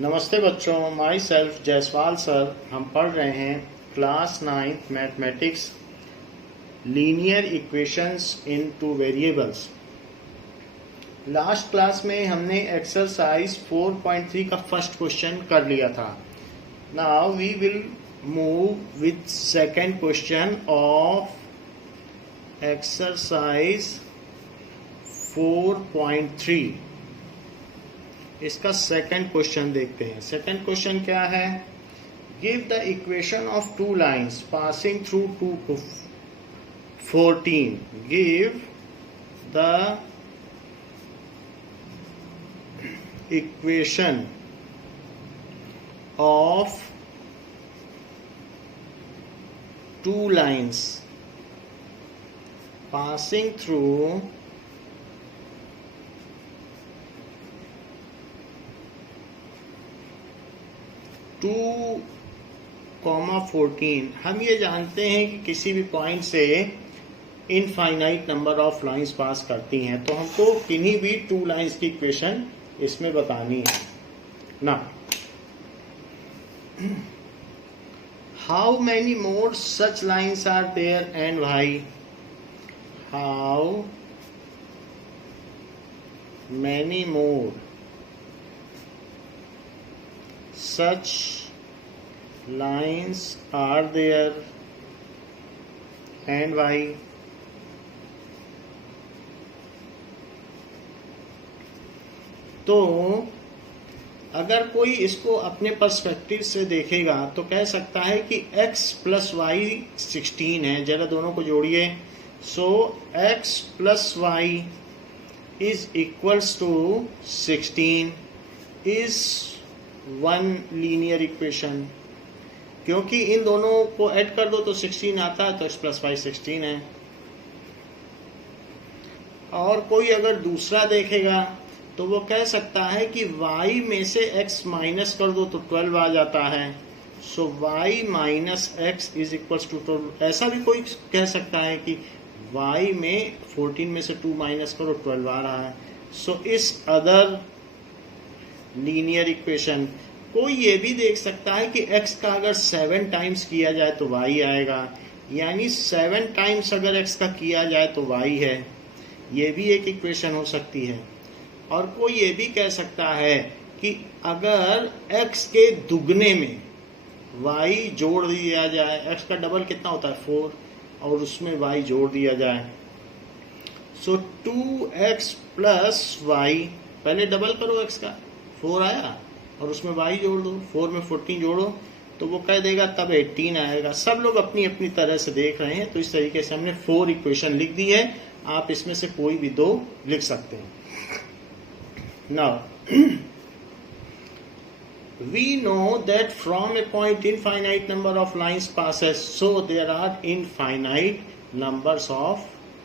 नमस्ते बच्चों, my self Jaiswal sir. हम पढ़ रहे हैं क्लास 9 मैथमेटिक्स लीनियर इक्वेशंस इन टू वेरिएबल्स। लास्ट क्लास में हमने एक्सरसाइज 4.3 का फर्स्ट क्वेश्चन कर लिया था। Now we will move with second question of exercise 4.3। इसका सेकंड क्वेश्चन देखते हैं। सेकंड क्वेश्चन क्या है? Give the equation of two lines passing through 2 to 14। Give the equation of two lines passing through 2,14। हम ये जानते हैं कि किसी भी पॉइंट से infinite number of lines pass करती हैं, तो हमको किन्हीं भी टू लाइंस की इक्वेशन इसमें बतानी है ना। How many more such lines are there and why? How many more such lines are there and why? तो अगर कोई इसको अपने पर्सपेक्टिव से देखेगा तो कह सकता है कि x प्लस वाई 16 है। जरा दोनों को जोड़िए। So x plus y is equals to 16 is one linear equation. क्योंकि इन दोनों को ऐड कर दो तो 16 आता है, तो x प्लस वाई 16 है। और कोई अगर दूसरा देखेगा तो वो कह सकता है कि y में से x माइनस कर दो तो 12 आ जाता है। So y minus x is equals to 12। ऐसा भी कोई कह सकता है कि y में 14 में से 2 माइनस करो 12 आ रहा है। सो इस अदर लीनियर इक्वेशन। कोई ये भी देख सकता है कि x का अगर 7 टाइम्स किया जाए तो y आएगा, यानी 7 टाइम्स अगर x का किया जाए तो y है। ये भी एक इक्वेशन हो सकती है। और कोई ये भी कह सकता है कि अगर x के दुगने में y जोड़ दिया जाए, x का डबल कितना होता है 4, और उसमें y जोड़ दिया जाए, सो 2x प्लस वाई, पहले डबल करो x का 4 आया और उसमें y जोड़ दो, 4 में 14 जोड़ो तो वो कह देगा तब 18 आएगा। सब लोग अपनी अपनी तरह से देख रहे हैं, तो इस तरीके से हमने 4 इक्वेशन लिख दी है। आप इसमें से कोई भी 2 लिख सकते हैं। Now we know that from a point infinite number of lines passes, so there are infinite numbers of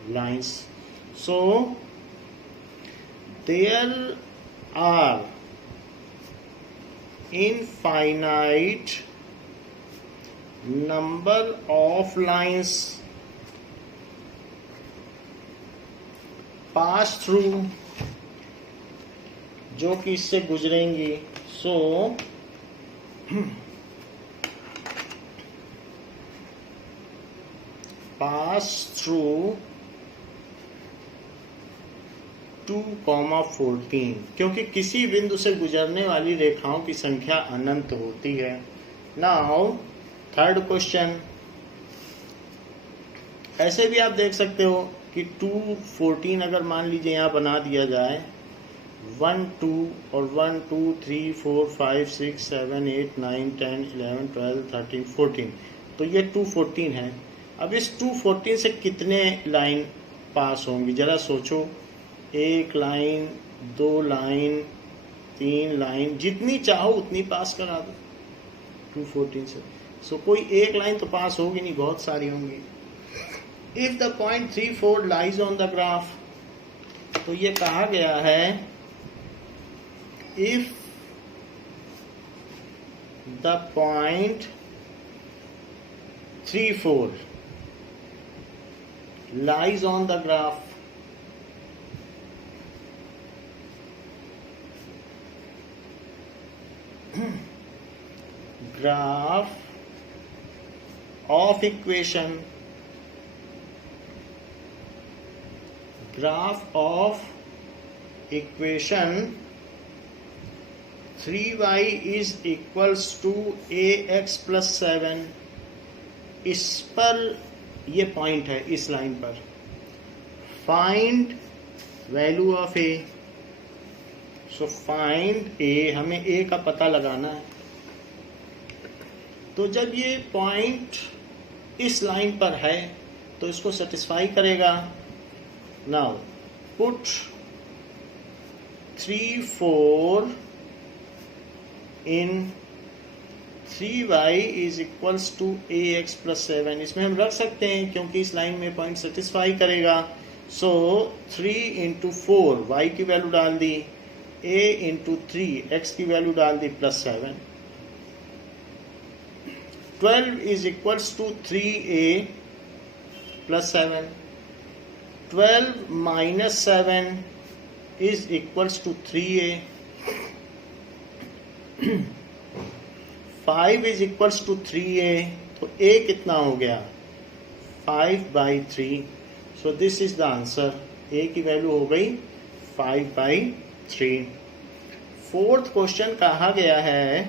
lines. So there are infinite number of lines pass through, जो कि इससे गुजरेंगी। सो पास थ्रू 2,14, क्योंकि किसी बिंदु से गुजरने वाली रेखाओं की संख्या अनंत होती है। Now third question. ऐसे भी आप देख सकते हो कि 214 अगर मान लीजिए यहाँ बना दिया जाए 1 2 और 1 2 3 4 5 6 7 8 9 10 11 12 13 14, तो ये 214 है। अब इस 214 से कितने लाइन पास होंगी जरा सोचो। 1 लाइन, 2 लाइन, 3 लाइन, जितनी चाहो उतनी पास करा दो 214 से। सो कोई एक लाइन तो पास होगी नहीं, बहुत सारी होंगी। If the point 3 4 lies on the graph, तो ये कहा गया है if the point 3 4 lies on the graph, graph of equation, graph of equation 3y is equals to ax plus 7, इस पर ये पॉइंट है, इस लाइन पर find value of A. So find A, हमें ए का पता लगाना है। तो जब ये पॉइंट इस लाइन पर है तो इसको सेटिस्फाई करेगा। Now put 3 4 in 3y is equals to ax plus 7, इसमें हम रख सकते हैं क्योंकि इस लाइन में पॉइंट सेटिस्फाई करेगा। सो 3 इंटू 4 y की वैल्यू डाल दी, a इंटू 3 x की वैल्यू डाल दी plus 7। 12 is equals to 3a plus 7। 12 minus 7 is equals to 3a। 5 is equals to 3a, तो a कितना हो गया 5/3। So this is the answer, a की वैल्यू हो गई 5/3। फोर्थ क्वेश्चन कहा गया है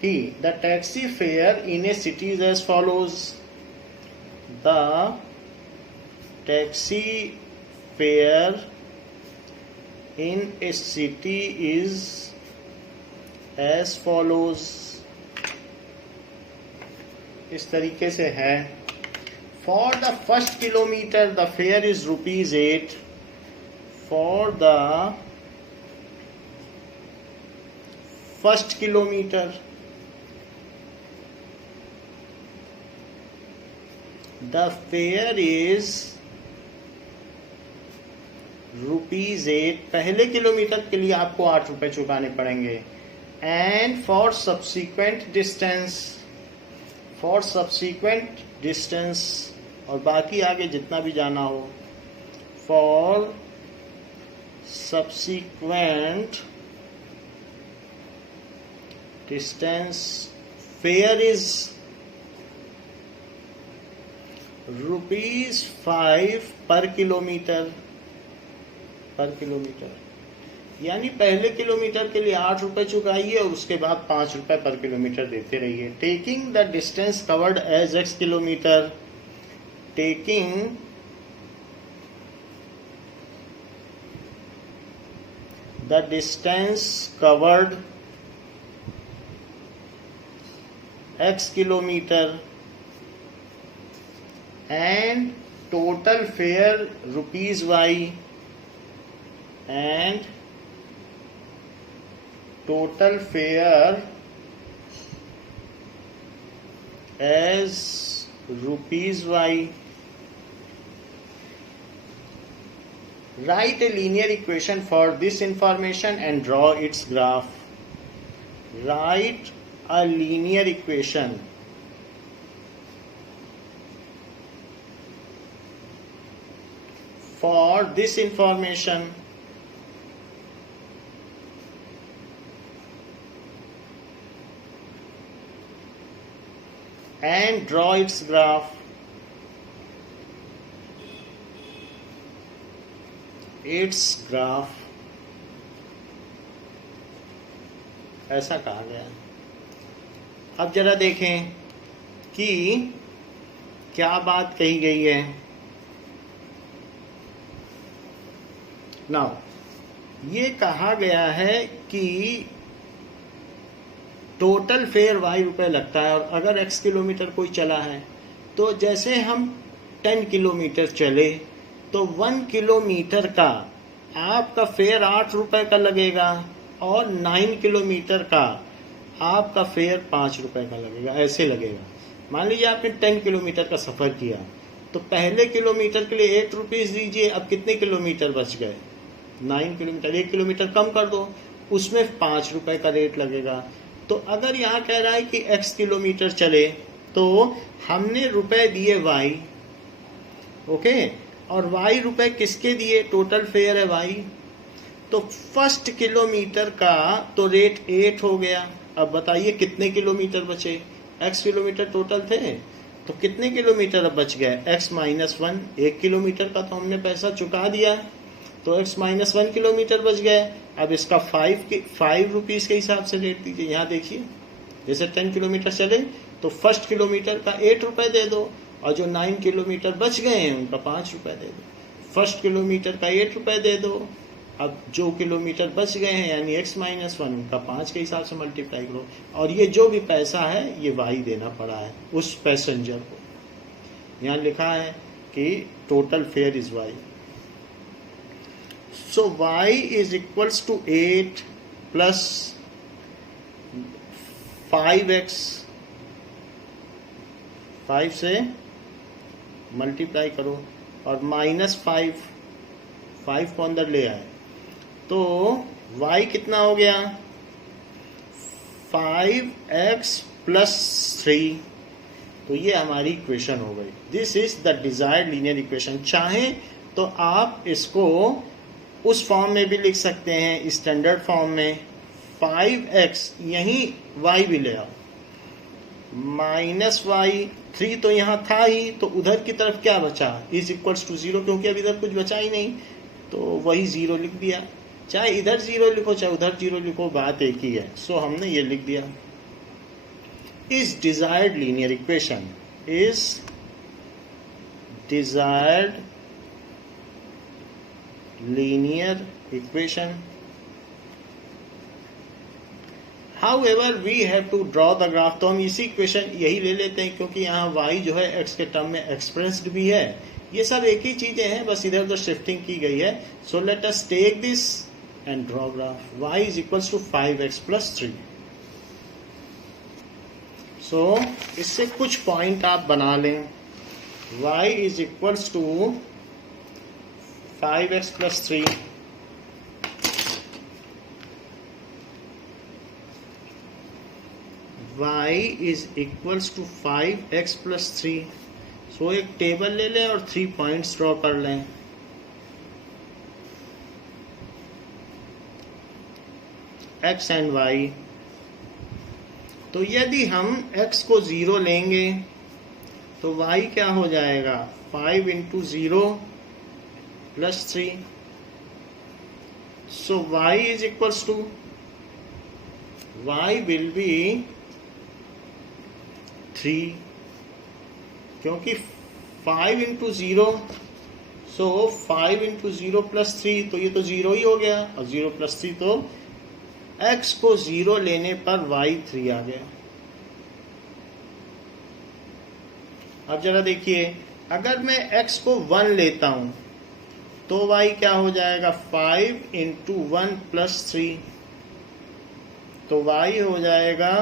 कि the taxi fare in a city is as follows. The taxi fare in a city is as follows, इस तरीके से है। For the first kilometre the fare is ₹8। For the first kilometre the fare is ₹8। पहले kilometre के लिए आपको 8 रुपए चुकाने पड़ेंगे। And for subsequent distance, for subsequent distance, और बाकी आगे जितना भी जाना हो, for subsequent distance fair is ₹5 पर किलोमीटर, पर किलोमीटर। यानी पहले किलोमीटर के लिए 8 रुपए चुकाइए और उसके बाद 5 रुपए पर किलोमीटर देते रहिए। Taking the distance covered as x kilometre, taking the distance covered x kilometre and total fare ₹y, and total fare as ₹y. Write a linear equation for this information and draw its graph. Write a linear equation for this information and draw its graph. Its graph, ऐसा कहा गया। अब जरा देखें कि क्या बात कही गई है। नाउ ये कहा गया है कि टोटल फेयर ₹y लगता है, और अगर x किलोमीटर कोई चला है तो जैसे हम 10 किलोमीटर चले तो 1 किलोमीटर का आपका फेयर 8 रुपए का लगेगा और 9 किलोमीटर का आपका फेयर 5 रुपए का लगेगा, ऐसे लगेगा। मान लीजिए आपने 10 किलोमीटर का सफ़र किया तो पहले किलोमीटर के लिए 8 रुपीज़ दीजिए। अब कितने किलोमीटर बच गए 9 किलोमीटर, 1 किलोमीटर कम कर दो, उसमें 5 रुपए का रेट लगेगा। तो अगर यहाँ कह रहा है कि x किलोमीटर चले तो हमने रुपए दिए y, ओके, और y रुपए किसके दिए, टोटल फेयर है y, तो फर्स्ट किलोमीटर का तो रेट 8 हो गया। अब बताइए कितने किलोमीटर बचे, x किलोमीटर टोटल थे, तो कितने किलोमीटर अब बच गए, x -1, 1 किलोमीटर का तो हमने पैसा चुका दिया, तो x -1 किलोमीटर बच गए। अब इसका 5 रुपीज़ के हिसाब से रेट दीजिए। यहाँ देखिए जैसे 10 किलोमीटर चले तो फर्स्ट किलोमीटर का 8 रुपये दे दो, और जो 9 किलोमीटर बच गए हैं उनका 5 रुपये दे दो। फर्स्ट किलोमीटर का 8 रुपये दे दो, अब जो किलोमीटर बच गए हैं यानी x -1 उनका 5 के हिसाब से मल्टीप्लाई करो, और ये जो भी पैसा है ये y देना पड़ा है उस पैसेंजर को। यहाँ लिखा है कि total fare is y। So y is equals to 8 plus 5x, 5 से मल्टीप्लाई करो और -5, 5 को अंदर ले आए तो y कितना हो गया, 5x प्लस 3। तो ये हमारी इक्वेशन हो गई। This is the desired linear equation. चाहे तो आप इसको उस फॉर्म में भी लिख सकते हैं, स्टैंडर्ड फॉर्म में, 5x यहीं y भी ले आओ, -y, 3 तो यहाँ था ही, तो उधर की तरफ क्या बचा, इज इक्वल्स टू 0, क्योंकि अब इधर कुछ बचा ही नहीं तो वही 0 लिख दिया। चाहे इधर 0 लिखो चाहे उधर 0 लिखो, बात एक ही है। सो हमने ये लिख दिया, is desired linear equation, is desired linear equation. However, we have to draw the graph। तो हम इसी इक्वेशन यही ले लेते हैं क्योंकि यहाँ y जो है x के टर्म में एक्सप्रेस्ड भी है। ये सब एक ही चीजें हैं, बस इधर उधर शिफ्टिंग की गई है। So let us take this and draw graph. y is equals to 5x plus 3। So इससे कुछ पॉइंट आप बना लें। y is equals to 5x plus 3, y is equals to 5x plus 3। So एक टेबल ले लें और 3 पॉइंट्स ड्रॉ कर लें। x and y। तो यदि हम x को 0 लेंगे तो y क्या हो जाएगा, 5 into 0 plus 3। So y is equals to, y will be 3, क्योंकि 5 इंटू 0, सो 5 इंटू 0 प्लस 3, तो ये तो 0 ही हो गया, और 0 प्लस 3 तो x को 0 लेने पर y 3 आ गया। अब जरा देखिए, अगर मैं x को 1 लेता हूं तो y क्या हो जाएगा, 5 इंटू 1 प्लस 3, तो y हो जाएगा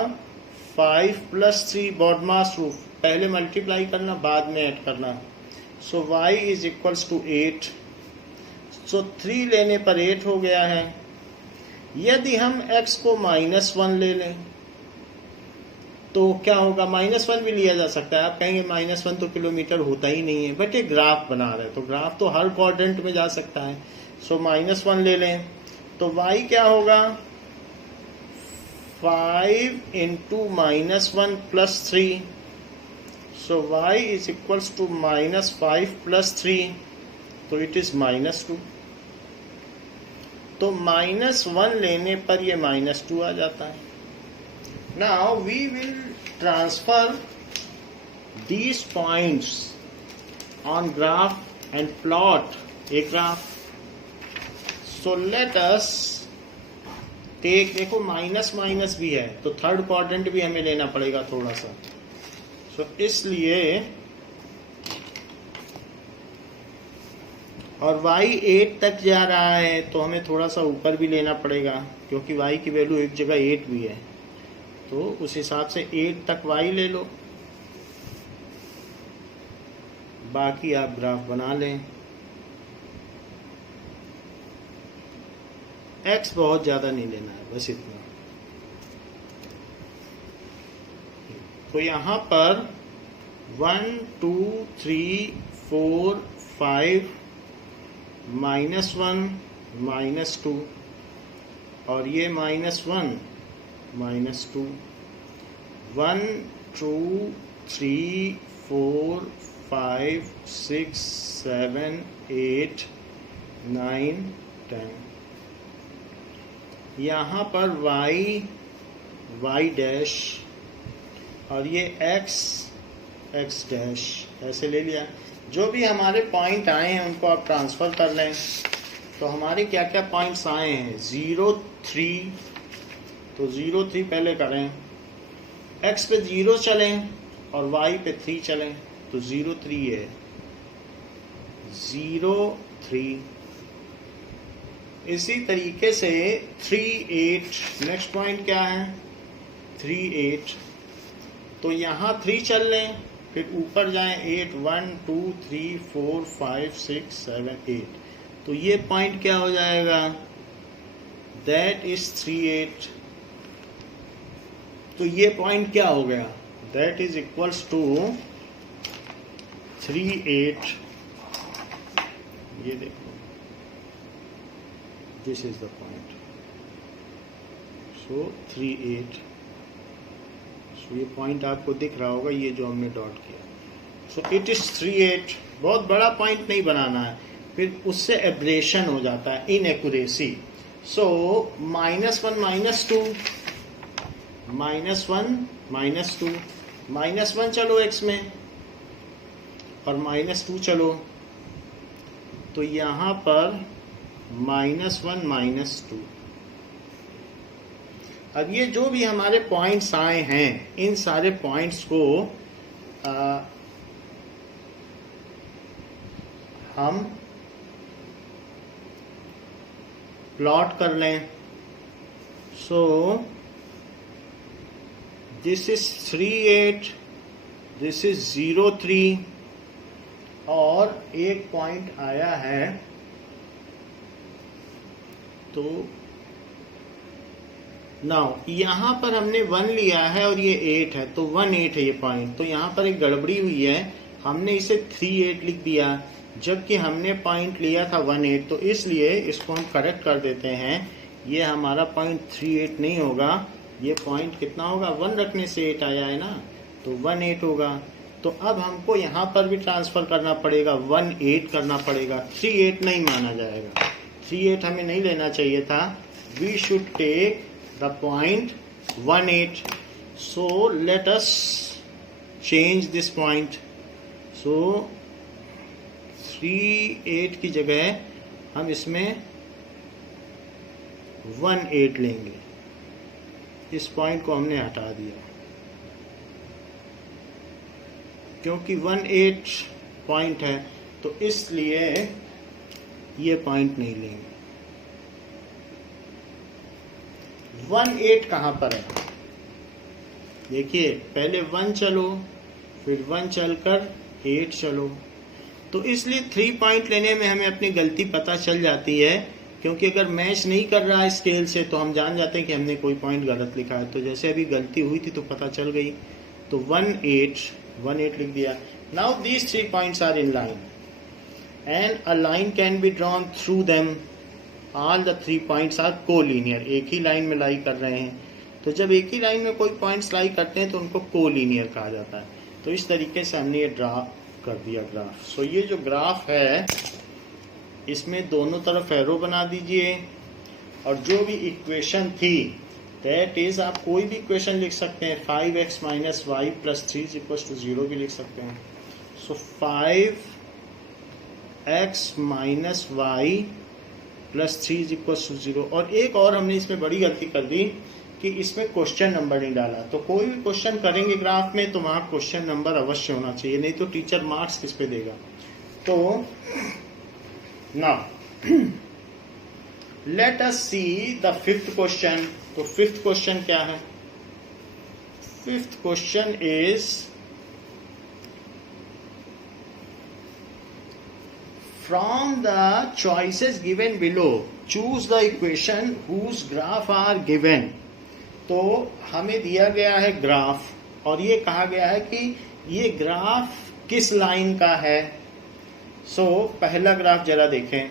5 प्लस 3 बॉडमास रूफ, पहले मल्टीप्लाई करना बाद में ऐड करना। सो y इज इक्वल्स टू 8। सो 3 लेने पर 8 हो गया है। यदि हम x को -1 ले लें तो क्या होगा, -1 भी लिया जा सकता है। आप कहेंगे -1 तो किलोमीटर होता ही नहीं है, बट ये ग्राफ बना रहे तो ग्राफ तो हर क्वाड्रेंट में जा सकता है। सो -1 ले लें तो y क्या होगा, 5 into -1 plus 3। So y is equals to -5 plus 3, तो इट इज -2। तो -1 लेने पर ये -2 आ जाता है। Now we will transfer these points on graph and plot a graph। so let us take, देखो माइनस माइनस भी है तो थर्ड क्वाड्रेंट भी हमें लेना पड़ेगा थोड़ा सा। so इसलिए, और y 8 तक जा रहा है तो हमें थोड़ा सा ऊपर भी लेना पड़ेगा क्योंकि y की वैल्यू एक जगह 8 भी है, तो उस हिसाब से 8 तक y ले लो, बाकी आप ग्राफ बना लें। x बहुत ज़्यादा नहीं लेना है, बस इतना। तो यहाँ पर 1 2 3 4 5 -1 -2 और ये -1 -2, 1 2 3 4 5 6 7 8 9 10। यहाँ पर y डैश और ये x डैश ऐसे ले लिया। जो भी हमारे पॉइंट आए हैं उनको आप ट्रांसफ़र कर लें। तो हमारे क्या क्या पॉइंट्स आए हैं, 0 3, तो 0 3 पहले करें, x पे 0 चलें और y पे 3 चलें, तो 0 3 है, 0 3। इसी तरीके से 3 8, नेक्स्ट पॉइंट क्या है 3 8, तो यहाँ 3 चल लें, फिर ऊपर जाएं 8 1 2 3 4 5 6 7 8, तो ये पॉइंट क्या हो जाएगा, दैट इज 3 8। तो ये पॉइंट क्या हो गया, दैट इज इक्वल्स टू 3 8। ये देखो, दिस इज द पॉइंट, सो 3 8। सो ये पॉइंट आपको दिख रहा होगा, ये जो हमने डॉट किया, सो इट इज 3 8। बहुत बड़ा पॉइंट नहीं बनाना है, फिर उससे एब्रेशन हो जाता है, इनएक्यूरेसी। सो -1 -2, -1 -2, -1 चलो x में और -2 चलो, तो यहाँ पर -1 -2। अब ये जो भी हमारे पॉइंट्स आए हैं, इन सारे पॉइंट्स को हम प्लॉट कर लें। सो दिस इज 3 8, दिस इज 0 3, और एक पॉइंट आया है, तो नाउ यहाँ पर हमने 1 लिया है और ये 8 है, तो 1 8 है ये पॉइंट। तो यहाँ पर एक गड़बड़ी हुई है, हमने इसे 3 8 लिख दिया, जबकि हमने पॉइंट लिया था 1 8, तो इसलिए इसको हम करेक्ट कर देते हैं। ये हमारा पॉइंट 3 8 नहीं होगा, ये पॉइंट कितना होगा, 1 रखने से 8 आया है ना, तो 1 8 होगा। तो अब हमको यहाँ पर भी ट्रांसफर करना पड़ेगा, 1 8 करना पड़ेगा, 3 8 नहीं माना जाएगा, 3 8 हमें नहीं लेना चाहिए था। We should take the point 1 8. So let us change this point. So 3 8 की जगह हम इसमें 1 8 लेंगे। इस पॉइंट को हमने हटा दिया क्योंकि 1 8 पॉइंट है, तो इसलिए ये पॉइंट नहीं लेंगे। 1 8 कहाँ पर है, देखिए पहले 1 चलो, फिर 1 चलकर 8 चलो, तो इसलिए 3 पॉइंट लेने में हमें अपनी गलती पता चल जाती है, क्योंकि अगर मैच नहीं कर रहा है स्केल से तो हम जान जाते हैं कि हमने कोई पॉइंट गलत लिखा है। तो जैसे अभी गलती हुई थी तो पता चल गई, तो 1 8 लिख दिया। Now these 3 points are in line and a line can be drawn through them. All the 3 points are collinear, एक ही लाइन में लाई कर रहे हैं। तो जब एक ही लाइन में कोई पॉइंट्स लाई करते हैं तो उनको कोलिनियर कहा जाता है। तो इस तरीके से हमने ये ड्रा कर दिया ग्राफ। सो ये जो ग्राफ है इसमें दोनों तरफ एरो बना दीजिए, और जो भी इक्वेशन थी दैट इज, आप कोई भी इक्वेशन लिख सकते हैं, 5x - y + 3 = 0 भी लिख सकते हैं। सो 5x - y + 3 = 0। और एक और हमने इसमें बड़ी गलती कर दी कि इसमें क्वेश्चन नंबर नहीं डाला। तो कोई भी क्वेश्चन करेंगे ग्राफ में तो वहाँ क्वेश्चन नंबर अवश्य होना चाहिए, नहीं तो टीचर मार्क्स किस पे देगा। तो now let us see the 5th question. तो 5th क्वेश्चन क्या है, 5th question is from the choices given below choose the equation whose graph are given। तो हमें दिया गया है ग्राफ, और ये कहा गया है कि ये ग्राफ किस लाइन का है। सो पहला ग्राफ जरा देखें,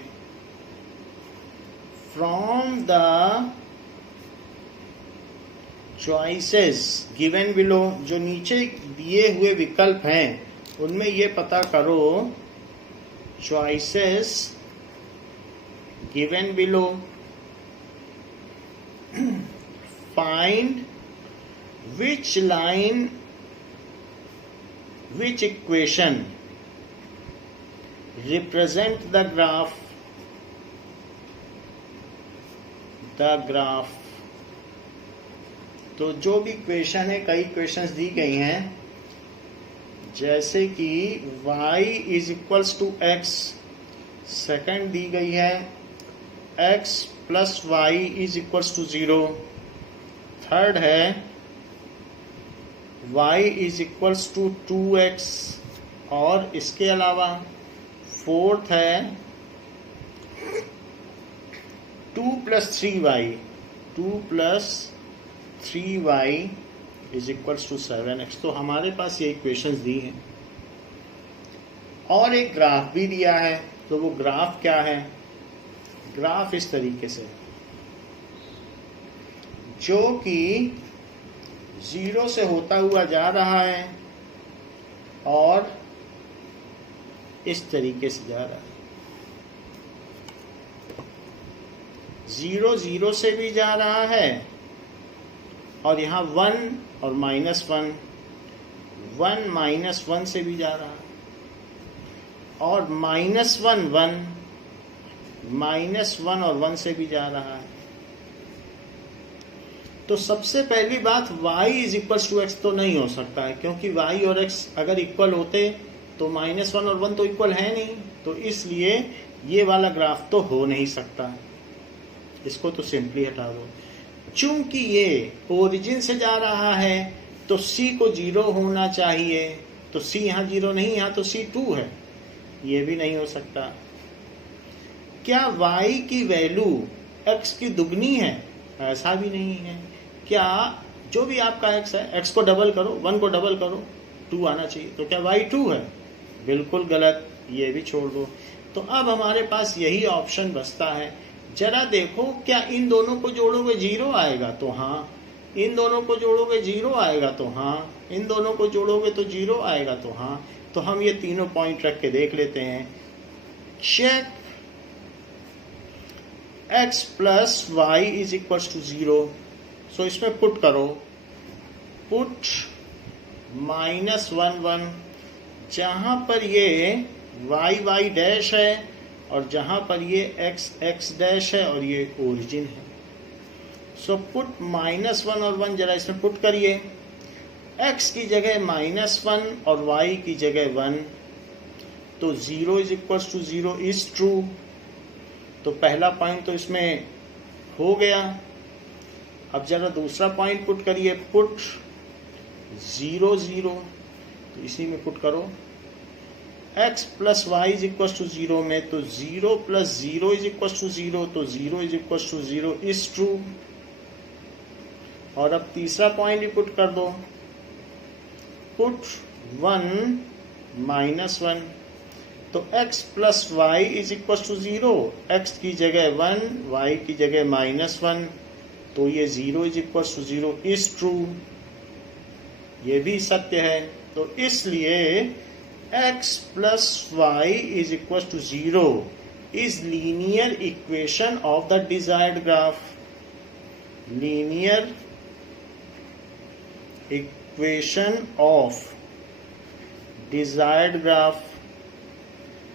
from the choices given below, जो नीचे दिए हुए विकल्प हैं उनमें ये पता करो, choices given below, find which line which equation represent the graph तो जो भी इक्वेशन है, कई इक्वेशंस दी गई हैं, जैसे कि y is equals to x, second दी गई है x plus y is equals to 0, third है y is equals to 2x, और इसके अलावा फोर्थ है 2 plus 3y, 2 plus 3y is equals to 7x। तो हमारे पास ये इक्वेशंस दी हैं और एक ग्राफ भी दिया है। तो वो ग्राफ क्या है? ग्राफ इस तरीके से, जो कि 0 से होता हुआ जा रहा है और इस तरीके से जा रहा है। 0 0 से भी जा रहा है और यहाँ 1 और -1, 1 -1 से भी जा रहा है, और -1 1, -1 और 1 से भी जा रहा है। तो सबसे पहली बात, y is equals to x तो नहीं हो सकता है, क्योंकि y और x अगर इक्वल होते तो -1 और 1 तो इक्वल है नहीं, तो इसलिए ये वाला ग्राफ तो हो नहीं सकता। इसको तो सिंपली हटा दो। चूंकि ये ओरिजिन से जा रहा है तो c को 0 होना चाहिए, तो c यहाँ 0 नहीं, यहाँ तो c 2 है, ये भी नहीं हो सकता। क्या y की वैल्यू x की दुगनी है? ऐसा भी नहीं है। क्या जो भी आपका x है, x को डबल करो, 1 को डबल करो, 2 आना चाहिए, तो क्या y 2 है? बिल्कुल गलत, ये भी छोड़ दो। तो अब हमारे पास यही ऑप्शन बचता है। जरा देखो, क्या इन दोनों को जोड़ोगे 0 आएगा? तो हाँ। इन दोनों को जोड़ोगे 0 आएगा? तो हाँ। इन दोनों को जोड़ोगे तो 0 आएगा? तो हाँ। तो हम ये तीनों पॉइंट रख के देख लेते हैं। Check x plus y is equals to 0। So इसमें पुट करो, पुट -1 1, जहां पर ये y डैश है और जहां पर ये x डैश है और ये ओरिजिन है। सो पुट -1 और 1, जरा इसमें पुट करिए। x की जगह -1 और y की जगह 1, तो 0 is equals to 0 is true. तो पहला पॉइंट तो इसमें हो गया। अब जरा दूसरा पॉइंट पुट करिए, पुट 0 0, तो इसी में पुट करो। x plus y is equal to 0 में, तो 0 प्लस 0 इज इक्वल टू 0, तो 0 is equal to 0 is true. और अब तीसरा पॉइंट भी पुट कर दो, पुट 1 -1, तो x plus y is equal to 0, x की जगह 1, y की जगह -1, तो ये 0 is equal to 0 is true, ये भी सत्य है। तो इसलिए x plus y is equal to 0 is linear equation of the desired graph. Linear equation of desired graph.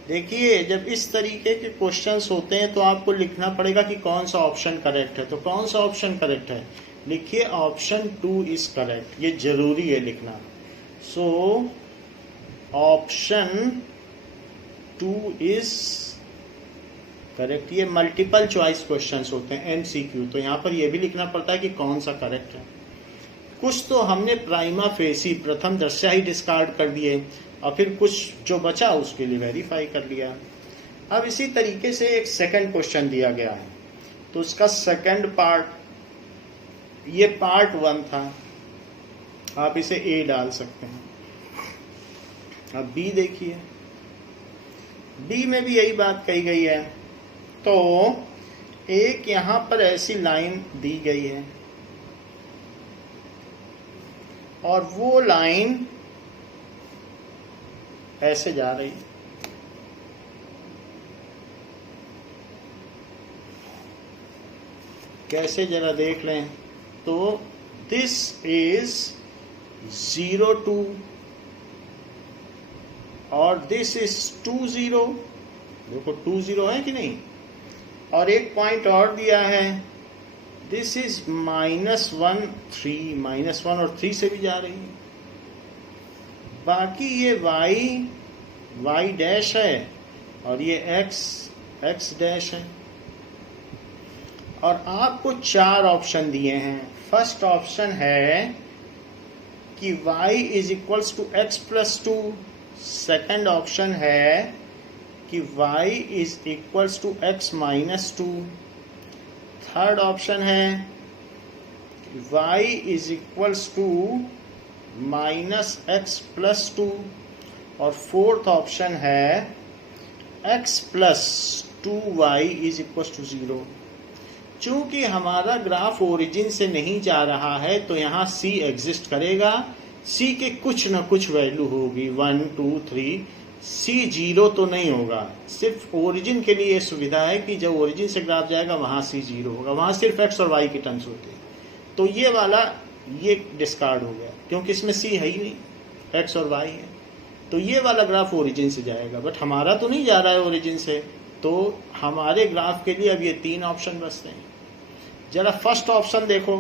देखिए, जब इस तरीके के क्वेश्चंस होते हैं तो आपको लिखना पड़ेगा कि कौन सा ऑप्शन करेक्ट है। तो कौन सा ऑप्शन करेक्ट है? लिखिए ऑप्शन 2 इज करेक्ट, ये जरूरी है लिखना। So option 2 is correct. ये मल्टीपल चॉइस क्वेश्चंस होते हैं, एमसीक्यू, तो यहाँ पर ये भी लिखना पड़ता है कि कौन सा करेक्ट है। कुछ तो हमने प्राइमा फेसी, प्रथम दृष्टया ही डिस्कार्ड कर दिए और फिर कुछ जो बचा उसके लिए वेरीफाई कर लिया। अब इसी तरीके से एक सेकंड क्वेश्चन दिया गया है, तो उसका सेकंड पार्ट, ये पार्ट 1 था, आप इसे ए डाल सकते हैं। अब बी देखिए, बी में भी यही बात कही गई है। तो एक यहां पर ऐसी लाइन दी गई है, और वो लाइन ऐसे जा रही, कैसे जरा देख लें। तो दिस इज 0 2 और दिस इज 2 0। देखो 2 0 है कि नहीं। और एक पॉइंट और दिया है, दिस इज -1 3, -1 और 3 से भी जा रही है। बाकी ये y डैश है और ये x डैश है। और आपको 4 ऑप्शन दिए हैं। फर्स्ट ऑप्शन है कि y is equals to x plus 2। Second option है कि y is equals to x minus 2। Third option है कि y is equals to -x plus 2। और फोर्थ ऑप्शन है x plus 2y is equals to 0। चूंकि हमारा ग्राफ ओरिजिन से नहीं जा रहा है तो यहाँ c एग्जिस्ट करेगा। c के कुछ न कुछ वैल्यू होगी 1 2 3। c 0 तो नहीं होगा। सिर्फ ओरिजिन के लिए सुविधा है कि जब ओरिजिन से ग्राफ जाएगा वहाँ c 0 होगा। वहाँ सिर्फ x और y की टर्म्स होते हैं। तो ये वाला ये डिस्कार्ड हो गया क्योंकि इसमें c है ही नहीं, x और y है। तो ये वाला ग्राफ ओरिजिन से जाएगा। बट हमारा तो नहीं जा रहा है ओरिजिन से, तो हमारे ग्राफ के लिए अब ये 3 ऑप्शन बचते हैं। जरा फर्स्ट ऑप्शन देखो।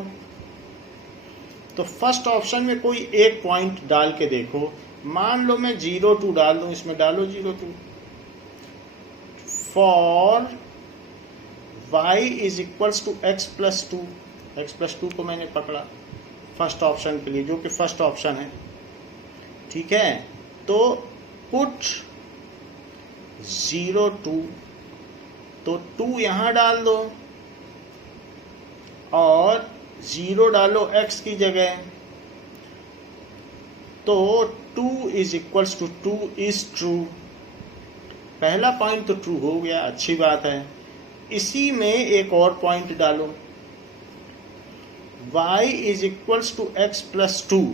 तो फर्स्ट ऑप्शन में कोई एक पॉइंट डाल के देखो। मान लो मैं 0 2 डाल दूं, इसमें डालो 0 2। For y is equals to x plus 2। x plus 2 को मैंने पकड़ा फर्स्ट ऑप्शन के लिए, जो कि फर्स्ट ऑप्शन है। ठीक है, तो पुट 0 2, तो 2 यहां डाल दो और 0 डालो x की जगह। तो 2 is equals to 2 is true. पहला पॉइंट तो ट्रू हो गया, अच्छी बात है। इसी में एक और पॉइंट डालो, y is equals to x plus 2।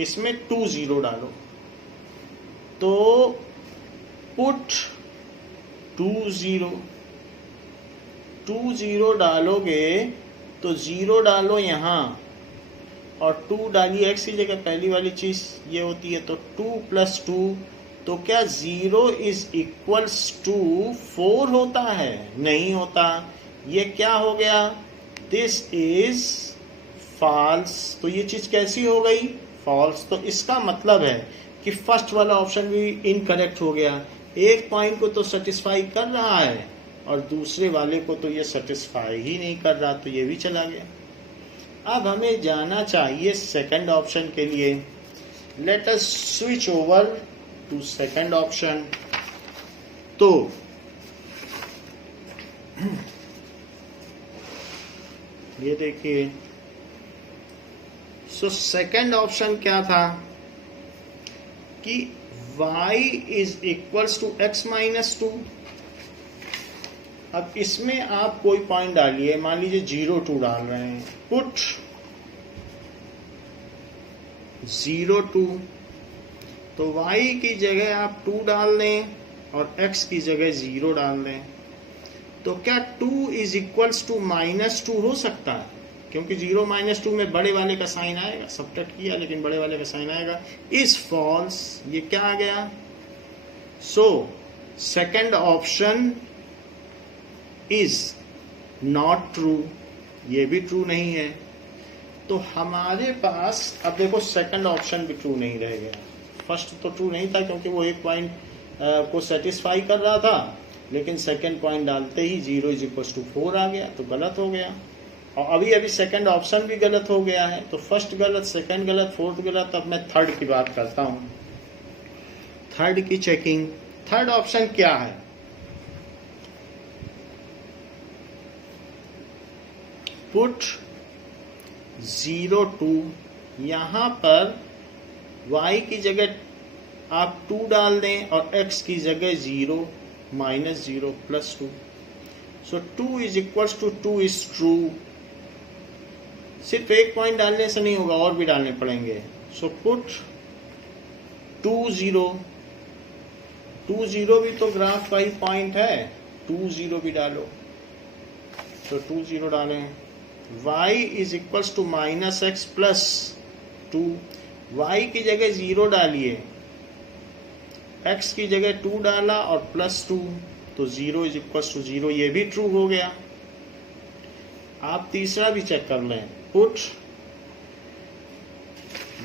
इसमें 2 0 डालो। तो पुट 2 0, 2 0 डालोगे तो 0 डालो यहाँ और 2 डालिए x की जगह। पहली वाली चीज ये होती है। तो 2 प्लस 2, तो क्या 0 इज इक्वल्स टू 4 होता है? नहीं होता। ये क्या हो गया? This is false. तो ये चीज कैसी हो गई? फॉल्स। तो इसका मतलब है कि फर्स्ट वाला ऑप्शन भी इनकरेक्ट हो गया। एक पॉइंट को तो सेटिस्फाई कर रहा है और दूसरे वाले को तो ये सेटिस्फाई ही नहीं कर रहा, तो ये भी चला गया। अब हमें जाना चाहिए सेकंड ऑप्शन के लिए। Let us switch over to second option. तो ये देखिए, सो सेकंड ऑप्शन क्या था कि y is equals to x minus 2। अब इसमें आप कोई पॉइंट डालिए, मान लीजिए 0 2 डाल रहे हैं। पुट 0 2, तो y की जगह आप 2 डाल दें और x की जगह 0 डाल दें। तो क्या 2 इज इक्वल्स टू -2 हो सकता है? क्योंकि 0 -2 में बड़े वाले का साइन आएगा। सबट्रैक्ट किया लेकिन बड़े वाले का साइन आएगा। Is false. ये क्या आ गया? So second option is not true. ये भी ट्रू नहीं है। तो हमारे पास अब देखो सेकंड ऑप्शन भी ट्रू नहीं रह गया। फर्स्ट तो ट्रू नहीं था क्योंकि वो एक पॉइंट को सेटिस्फाई कर रहा था, लेकिन सेकंड पॉइंट डालते ही 0 इज इक्वल टू 4 आ गया, तो गलत हो गया। और अभी सेकंड ऑप्शन भी गलत हो गया है। तो फर्स्ट गलत, सेकंड गलत, फोर्थ गलत। अब मैं थर्ड की बात करता हूं, थर्ड की चेकिंग। थर्ड ऑप्शन क्या है? पुट 0 2, यहां पर y की जगह आप 2 डाल दें और x की जगह 0 -0 plus 2। So 2 is equals to 2 is true. सिर्फ एक पॉइंट डालने से नहीं होगा, और भी डालने पड़ेंगे। सो पुट 2 0, 2 0 भी तो ग्राफ का ही पॉइंट है, 2 0 भी डालो, तो 2 0 डालें। y is equals to minus x plus 2, y की जगह 0 डालिए, x की जगह 2 डाला और प्लस 2, तो 0 इज इक्वल्स टू 0, ये भी ट्रू हो गया। आप तीसरा भी चेक कर लें, पुट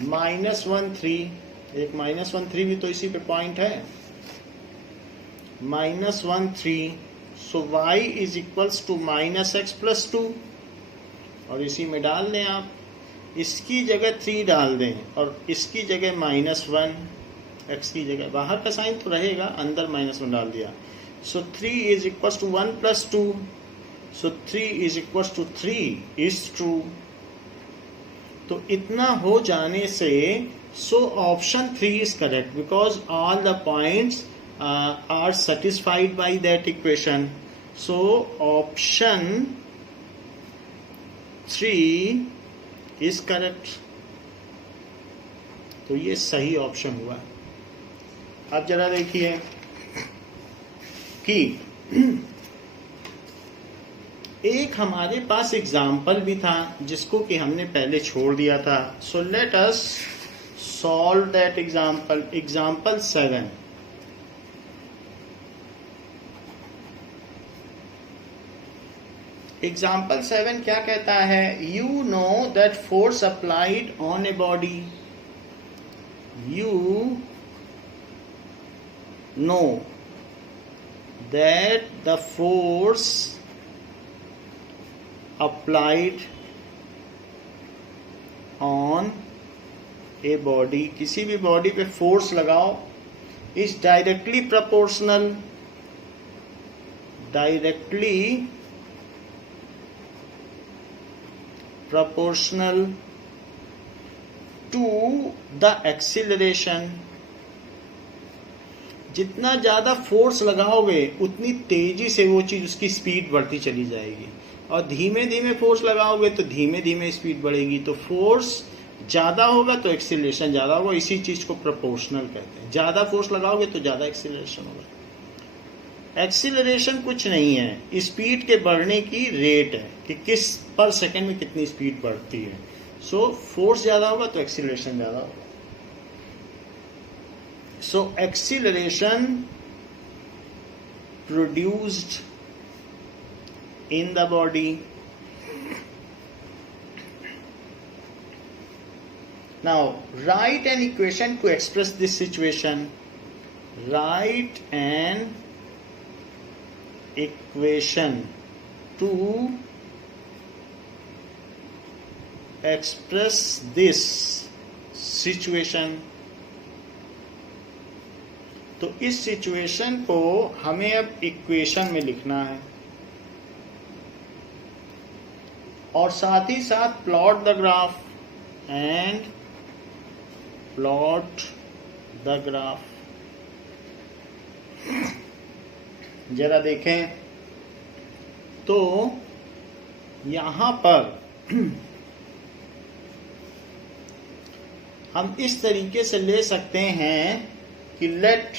-1 3, एक -1 3 भी तो इसी पे पॉइंट है, -1 3, so y is equals to minus x plus 2, और इसी में डाल दें आप, इसकी जगह 3 डाल दें और इसकी जगह -1, x की जगह, बाहर का साइन तो रहेगा, अंदर -1 डाल दिया, so 3 is equals to 1 plus 2, so 3 is equals to 3 is true. तो इतना हो जाने से so option 3 is correct because all the points are satisfied by that equation. So option 3 is correct. तो ये सही ऑप्शन हुआ। अब जरा देखिए कि एक हमारे पास एग्जाम्पल भी था जिसको कि हमने पहले छोड़ दिया था। सो let us solve that example. Example 7, example 7 क्या कहता है? You know that force applied on a body, you know that the force applied on a body, किसी भी बॉडी पे फोर्स लगाओ, is directly proportional, directly proportional to the acceleration। जितना ज़्यादा force लगाओगे उतनी तेजी से वो चीज़, उसकी स्पीड बढ़ती चली जाएगी, और धीमे धीमे फोर्स लगाओगे तो धीमे धीमे स्पीड बढ़ेगी। तो फोर्स ज़्यादा होगा तो एक्सीलरेशन ज़्यादा होगा, इसी चीज़ को प्रोपोर्शनल कहते हैं। ज़्यादा फोर्स लगाओगे तो ज़्यादा एक्सीलरेशन होगा। एक्सीलरेशन कुछ नहीं है, स्पीड के बढ़ने की रेट है कि किस पर सेकंड में कितनी स्पीड बढ़ती है। सो फोर्स ज़्यादा होगा तो एक्सीलरेशन ज़्यादा होगा। So acceleration produced in the body. Now write an equation to express this situation. Write an equation to express this situation। तो इस सिचुएशन को हमें अब इक्वेशन में लिखना है और साथ ही साथ plot the graph and plot the graph. जरा देखें तो यहां पर हम इस तरीके से ले सकते हैं कि लेट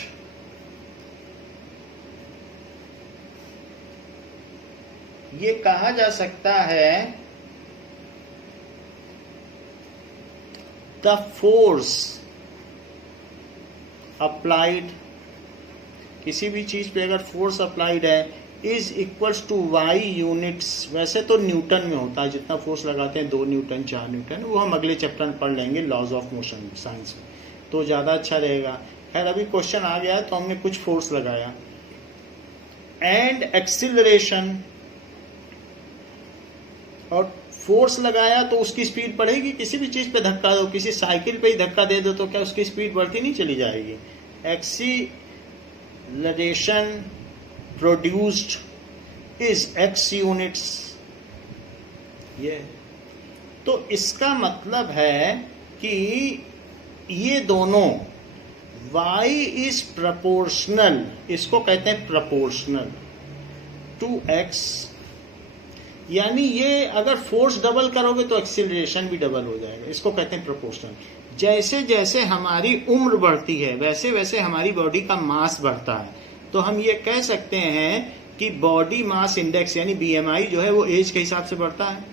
ये कहा जा सकता है द फोर्स अप्लाइड, किसी भी चीज पे अगर फोर्स अप्लाइड है, is equals to y units. वैसे तो न्यूटन में होता है, जितना फोर्स लगाते हैं 2 न्यूटन 4 न्यूटन, वो हम अगले चैप्टर में पढ़ लेंगे लॉज ऑफ मोशन साइंस में, तो ज़्यादा अच्छा रहेगा। खैर अभी क्वेश्चन आ गया तो हमने कुछ फोर्स लगाया। एंड एक्सीलरेशन, और फोर्स लगाया तो उसकी स्पीड बढ़ेगी। किसी भी चीज़ पे धक्का दो, किसी साइकिल पे ही धक्का दे दो तो क्या उसकी स्पीड बढ़ती नहीं चली जाएगी? Acceleration produced is x units. ये तो इसका मतलब है कि ये दोनों y इज प्रोपोर्शनल, इसको कहते हैं प्रोपोर्शनल टू x। यानी ये अगर फोर्स डबल करोगे तो एक्सीलरेशन भी डबल हो जाएगा। इसको कहते हैं प्रोपोर्शनल। जैसे जैसे हमारी उम्र बढ़ती है वैसे वैसे हमारी बॉडी का मास बढ़ता है। तो हम ये कह सकते हैं कि बॉडी मास इंडेक्स यानी BMI जो है वो एज के हिसाब से बढ़ता है।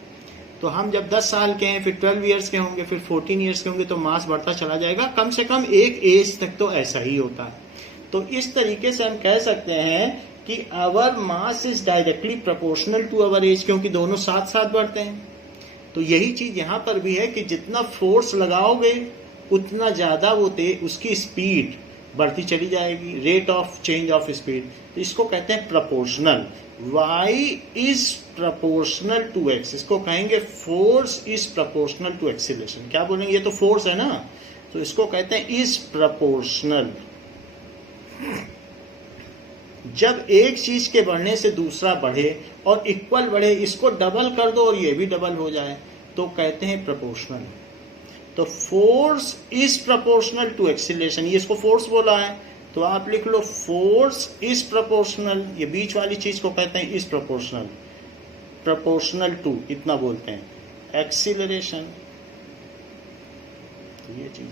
तो हम जब 10 साल के हैं, फिर 12 ईयर्स के होंगे, फिर 14 ईयर्स के होंगे, तो मास बढ़ता चला जाएगा। कम से कम एक एज तक तो ऐसा ही होता है। तो इस तरीके से हम कह सकते हैं कि our mass is directly proportional to our age, क्योंकि दोनों साथ साथ बढ़ते हैं। तो यही चीज यहाँ पर भी है कि जितना फोर्स लगाओगे उतना ज्यादा वो उसकी स्पीड बढ़ती चली जाएगी, rate of change of speed. तो इसको कहते हैं proportional. y is proportional to x, इसको कहेंगे force is proportional to acceleration. क्या बोलेंगे, ये तो फोर्स है ना, तो इसको कहते हैं इज प्रोपोर्शनल। जब एक चीज के बढ़ने से दूसरा बढ़े और इक्वल बढ़े, इसको डबल कर दो और ये भी डबल हो जाए, तो कहते हैं प्रोपोर्शनल। तो force is proportional to acceleration, ये इसको फोर्स बोला है, तो आप लिख लो फोर्स इज प्रोपोर्शनल। ये बीच वाली चीज को कहते हैं इज प्रोपोर्शनल, प्रोपोर्शनल टू, इतना बोलते हैं एक्सीलरेशन। ये चीज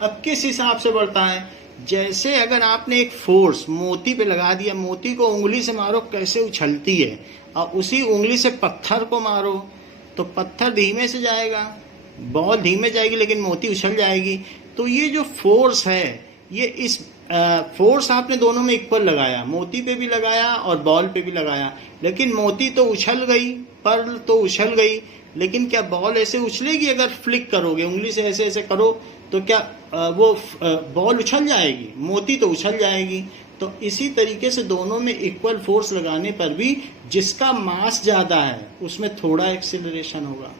अब किस हिसाब से बढ़ता है, जैसे अगर आपने एक फोर्स मोती पे लगा दिया, मोती को उंगली से मारो कैसे उछलती है, और उसी उंगली से पत्थर को मारो तो पत्थर धीमे से जाएगा, बॉल धीमे जाएगी लेकिन मोती उछल जाएगी। तो ये जो फोर्स है, ये इस फोर्स आपने दोनों में इक्वल लगाया, मोती पे भी लगाया और बॉल पे भी लगाया, लेकिन मोती तो उछल गई, पर्ल तो उछल गई, लेकिन क्या बॉल ऐसे उछलेगी? अगर फ्लिक करोगे, उंगली से ऐसे ऐसे करो, तो क्या वो बॉल उछल जाएगी? मोती तो उछल जाएगी। तो इसी तरीके से दोनों में इक्वल फोर्स लगाने पर भी जिसका मास ज्यादा है उसमें थोड़ा एक्सीलरेशन होगा।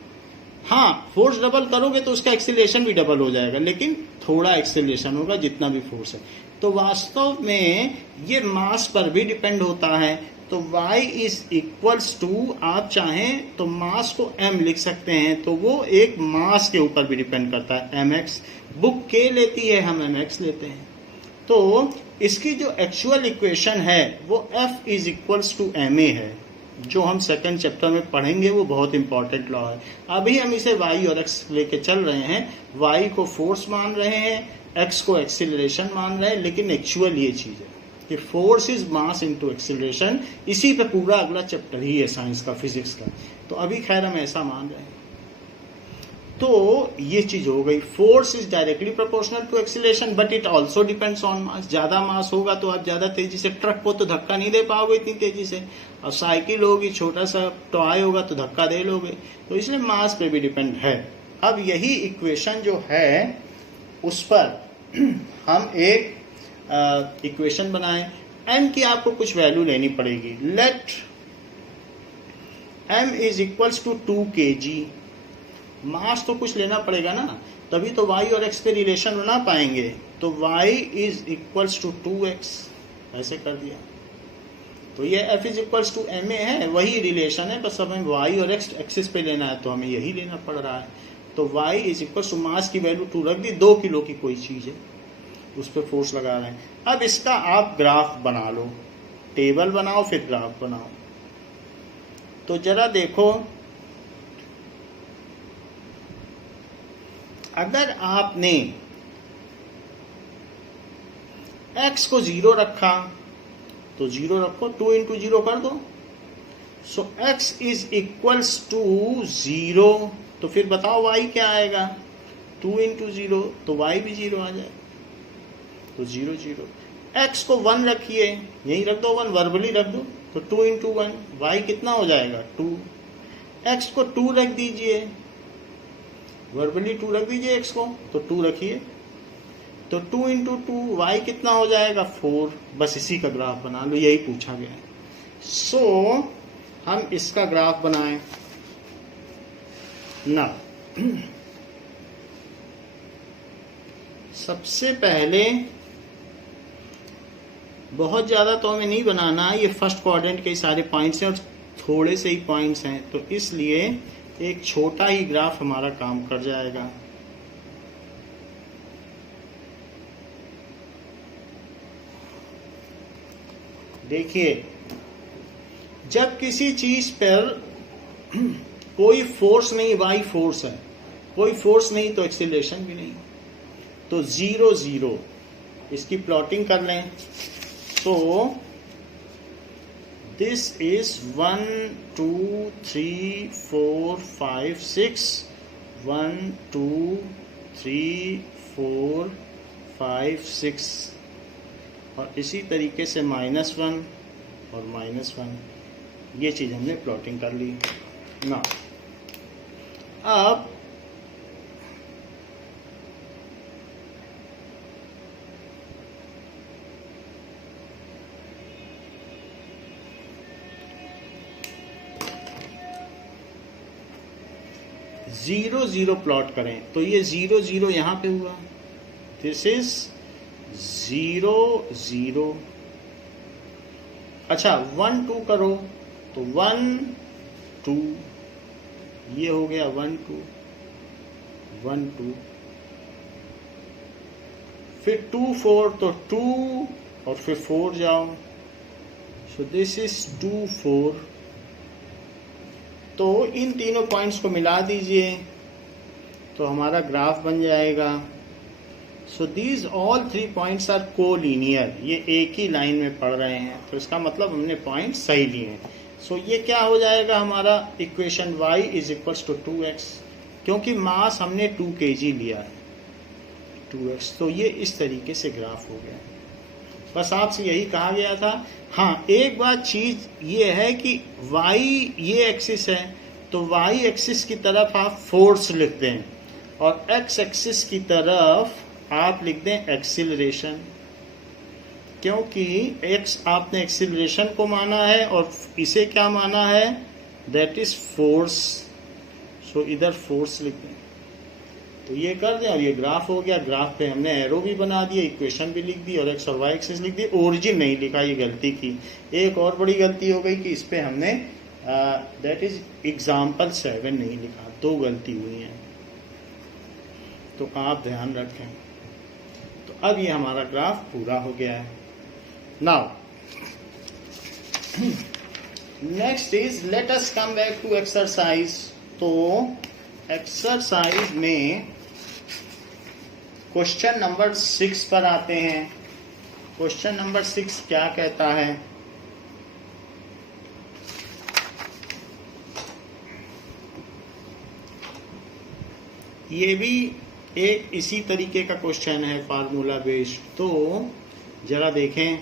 हाँ, फोर्स डबल करोगे तो उसका एक्सीलरेशन भी डबल हो जाएगा, लेकिन थोड़ा एक्सीलरेशन होगा जितना भी फोर्स है। तो वास्तव में ये मास पर भी डिपेंड होता है। तो y इज इक्वल्स टू, आप चाहें तो मास को m लिख सकते हैं, तो वो एक मास के ऊपर भी डिपेंड करता है। mx बुक k लेती है, हम mx लेते हैं। तो इसकी जो एक्चुअल इक्वेशन है वो F is equals to ma है, जो हम सेकंड चैप्टर में पढ़ेंगे। वो बहुत इंपॉर्टेंट लॉ है। अभी हम इसे y और x लेके चल रहे हैं। y को फोर्स मान रहे हैं, x को एक्सीलरेशन मान रहे हैं, लेकिन एक्चुअल ये चीज है कि force is mass into acceleration. इसी पे पूरा अगला चैप्टर ही है साइंस का, फिजिक्स का। तो अभी खैर हम ऐसा मान रहे हैं। तो ये चीज हो गई, force is directly proportional to acceleration but it also depends on mass. ज्यादा मास होगा तो आप ज्यादा तेजी से, ट्रक को तो धक्का नहीं दे पाओगे इतनी तेजी से, और साइकिल होगी, छोटा सा टॉय होगा तो धक्का दे लोगे। तो इसलिए मास पे भी डिपेंड है। अब यही इक्वेशन जो है उस पर हम एक इक्वेशन बनाएं। m की आपको कुछ वैल्यू लेनी पड़ेगी। Let m is equals to 2 kg। Mass तो कुछ लेना पड़ेगा ना, तभी तो y और x पे रिलेशन बना पाएंगे। तो y is equals to 2x, ऐसे कर दिया। तो ये f is equals to ma है, वही रिलेशन है, बस हमें y और x एक्सिस पे लेना है, तो हमें यही लेना पड़ रहा है। तो y इज इक्वल्स टू, मास की वैल्यू 2 रख दी, 2 किलो की कोई चीज है, उस पर फोर्स लगा रहे हैं। अब इसका आप ग्राफ बना लो, टेबल बनाओ फिर ग्राफ बनाओ। तो जरा देखो, अगर आपने x को 0 रखा तो 0 रखो, 2 इंटू 0 कर दो। सो x इज इक्वल्स टू 0। तो फिर बताओ y क्या आएगा? 2 इंटू 0, तो y भी 0 आ जाए, तो 0 0। x को 1 रखिए, यही रख दो 1, वर्बली रख दो, तो 2 इंटू 1, y कितना हो जाएगा? 2। x को 2 रख दीजिए, वर्बली 2 रख दीजिए x को, तो 2 रखिए, तो 2 इंटू 2, वाई कितना हो जाएगा? 4। बस इसी का ग्राफ बना लो, यही पूछा गया है। सो हम इसका ग्राफ बनाएं ना। सबसे पहले, बहुत ज़्यादा तो हमें नहीं बनाना है, ये फर्स्ट क्वाड्रेंट के सारे पॉइंट्स हैं और थोड़े से ही पॉइंट्स हैं, तो इसलिए एक छोटा ही ग्राफ हमारा काम कर जाएगा। देखिए, जब किसी चीज पर कोई फोर्स नहीं, वाई फोर्स है, कोई फोर्स नहीं तो एक्सीलरेशन भी नहीं, तो 0 0 इसकी प्लॉटिंग कर लें। तो दिस इज 1 2 3 4 5 6, 1 2 3 4 5 6, और इसी तरीके से -1 और -1, ये चीज़ हमने प्लॉटिंग कर ली ना। अब जीरो जीरो प्लॉट करें तो ये 0 0 यहाँ पे हुआ, दिस इज 0 0। अच्छा 1 2 करो तो 1 2, ये हो गया 1 2 1 2, फिर 2 4 तो 2 और फिर 4 जाओ, सो दिस इज 2 4। तो इन तीनों पॉइंट्स को मिला दीजिए तो हमारा ग्राफ बन जाएगा। So these all 3 points are collinear, ये एक ही लाइन में पड़ रहे हैं, तो इसका मतलब हमने पॉइंट सही लिए हैं। सो ये क्या हो जाएगा हमारा equation y is equals to 2x, क्योंकि मास हमने 2 kg लिया है, 2x। तो ये इस तरीके से ग्राफ हो गया। बस आपसे यही कहा गया था। हाँ, एक बात चीज ये है कि y ये एक्सिस है, तो y एक्सिस की तरफ आप फोर्स लिख दें और x एक्सिस की तरफ आप लिख दें एक्सिलरेशन, क्योंकि x आपने एक्सिलरेशन को माना है और इसे क्या माना है, दैट इज फोर्स। सो इधर फोर्स लिख दें, तो ये कर दें और ये ग्राफ हो गया। ग्राफ पे हमने एरो भी बना दिया, इक्वेशन भी लिख दी और x और y एक्सिस लिख दी। ओरिजिन नहीं लिखा, ये गलती की। एक और बड़ी गलती हो गई कि इस पे हमने दैट इज एग्जाम्पल 7 नहीं लिखा, 2 गलती हुई हैं, तो आप ध्यान रखें। तो अब ये हमारा ग्राफ पूरा हो गया है। Now next is let us come back to exercise. तो एक्सरसाइज में क्वेश्चन नंबर 6 पर आते हैं। क्वेश्चन नंबर 6 क्या कहता है, ये भी एक इसी तरीके का क्वेश्चन है, फार्मूला बेस्ड। तो जरा देखें,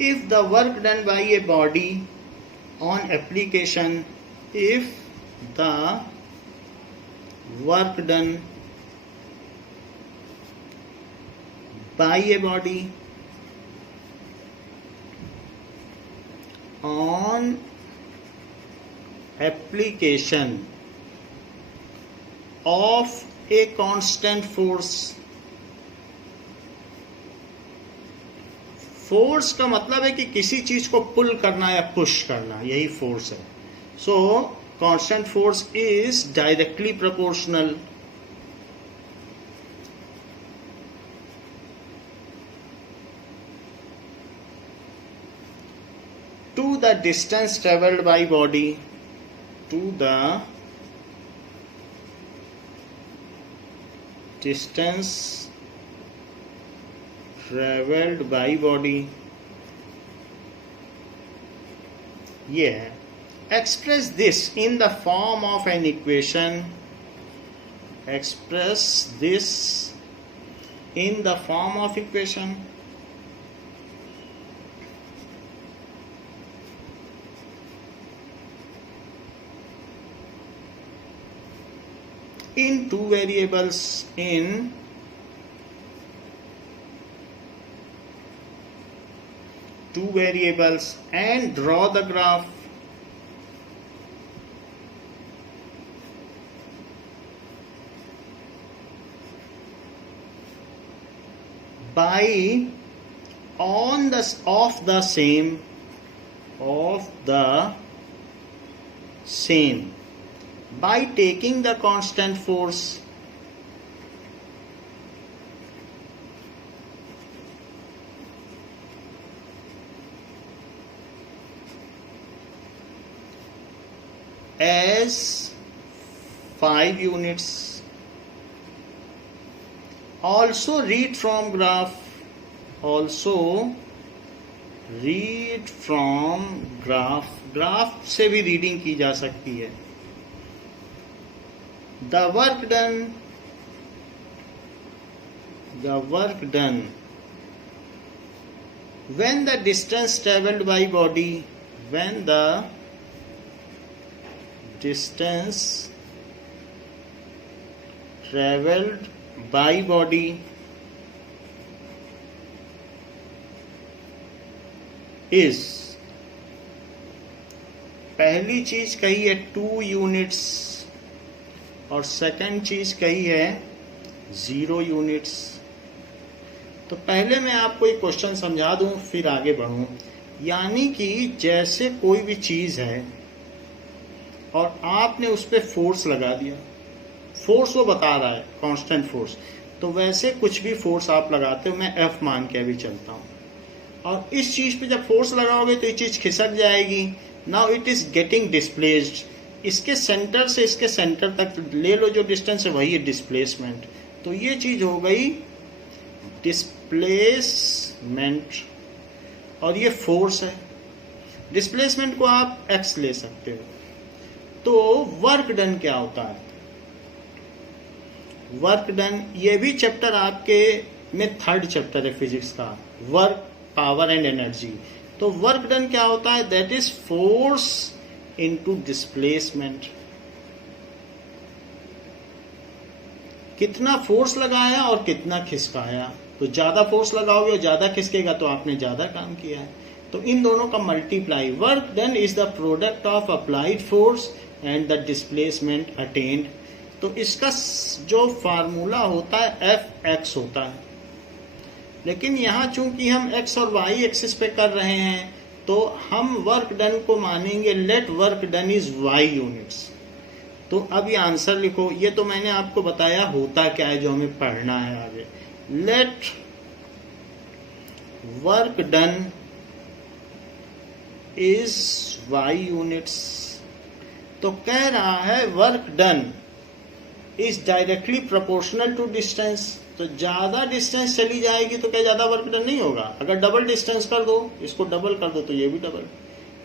if the work done by a body on application, if the work done by a body on application of a constant force, force का मतलब है कि किसी चीज को पुल करना या पुश करना, यही फोर्स है। So constant force is directly proportional to the distance traveled by body, to the distance traveled by body। ये है। Express this in the form of an equation. Express this in the form of equation. In 2 variables, in 2 variables, and draw the graph. By on the of the same by taking the constant force, as 5 units. Also read from graph. Also read from graph. Graph से भी reading की जा सकती है. The work done when the distance traveled by body, when the distance traveled by body is, पहली चीज कही है 2 यूनिट्स और सेकंड चीज कही है 0 यूनिट्स. तो पहले मैं आपको एक क्वेश्चन समझा दूं फिर आगे बढ़ूं. यानी कि जैसे कोई भी चीज है और आपने उस पर फोर्स लगा दिया, फोर्स वो बता रहा है कांस्टेंट फोर्स, तो वैसे कुछ भी फोर्स आप लगाते हो, मैं F मान के अभी चलता हूं, और इस चीज पे जब फोर्स लगाओगे तो ये चीज खिसक जाएगी. Now it is getting displaced. इसके सेंटर से इसके सेंटर तक ले लो जो डिस्टेंस है, वही है डिस्प्लेसमेंट. तो ये चीज हो गई डिस्प्लेसमेंट और ये फोर्स है. डिस्प्लेसमेंट को आप x ले सकते हो. तो वर्क डन क्या होता है? वर्क डन ये भी चैप्टर आपके में 3rd चैप्टर है फिजिक्स का, वर्क, पावर एंड एनर्जी. तो वर्क डन क्या होता है? That is force into displacement. कितना फोर्स लगाया और कितना खिसकाया. तो ज्यादा फोर्स लगाओगे और ज्यादा खिसकेगा तो आपने ज्यादा काम किया है. तो इन दोनों का multiply. Work done is the product of applied force and the displacement attend. तो इसका जो फार्मूला होता है Fx होता है. लेकिन यहाँ चूंकि हम x और y एक्सिस पे कर रहे हैं तो हम वर्क डन को मानेंगे let work done is y units. तो अब ये आंसर लिखो. ये तो मैंने आपको बताया होता क्या है जो हमें पढ़ना है आगे. Let work done is y units. तो कह रहा है work done is directly proportional to distance. तो ज्यादा डिस्टेंस चली जाएगी तो क्या ज्यादा वर्क डन नहीं होगा? अगर डबल डिस्टेंस कर दो, इसको डबल कर दो, तो ये भी डबल.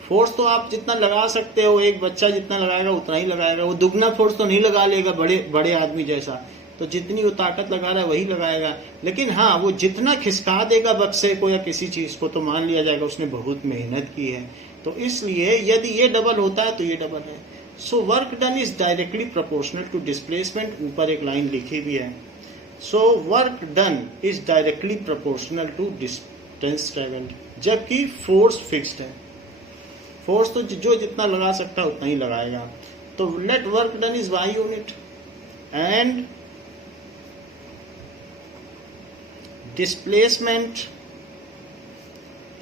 फोर्स तो आप जितना लगा सकते हो, एक बच्चा जितना लगाएगा उतना ही लगाएगा. वो दुगना फोर्स तो नहीं लगा लेगा बड़े बड़े आदमी जैसा. तो जितनी वो ताकत लगा रहा है वही लगाएगा. लेकिन हाँ, वो जितना खिसका देगा बक्से को या किसी चीज को तो मान लिया जाएगा उसने बहुत मेहनत की है. तो इसलिए यदि ये डबल होता है तो ये डबल है. So work done is directly proportional to displacement. ऊपर एक लाइन लिखी भी है. So work done is directly proportional to distance travelled. जबकि फोर्स फिक्स्ड है. फोर्स तो जो जितना लगा सकता है उतना ही लगाएगा. तो let work done is y unit and displacement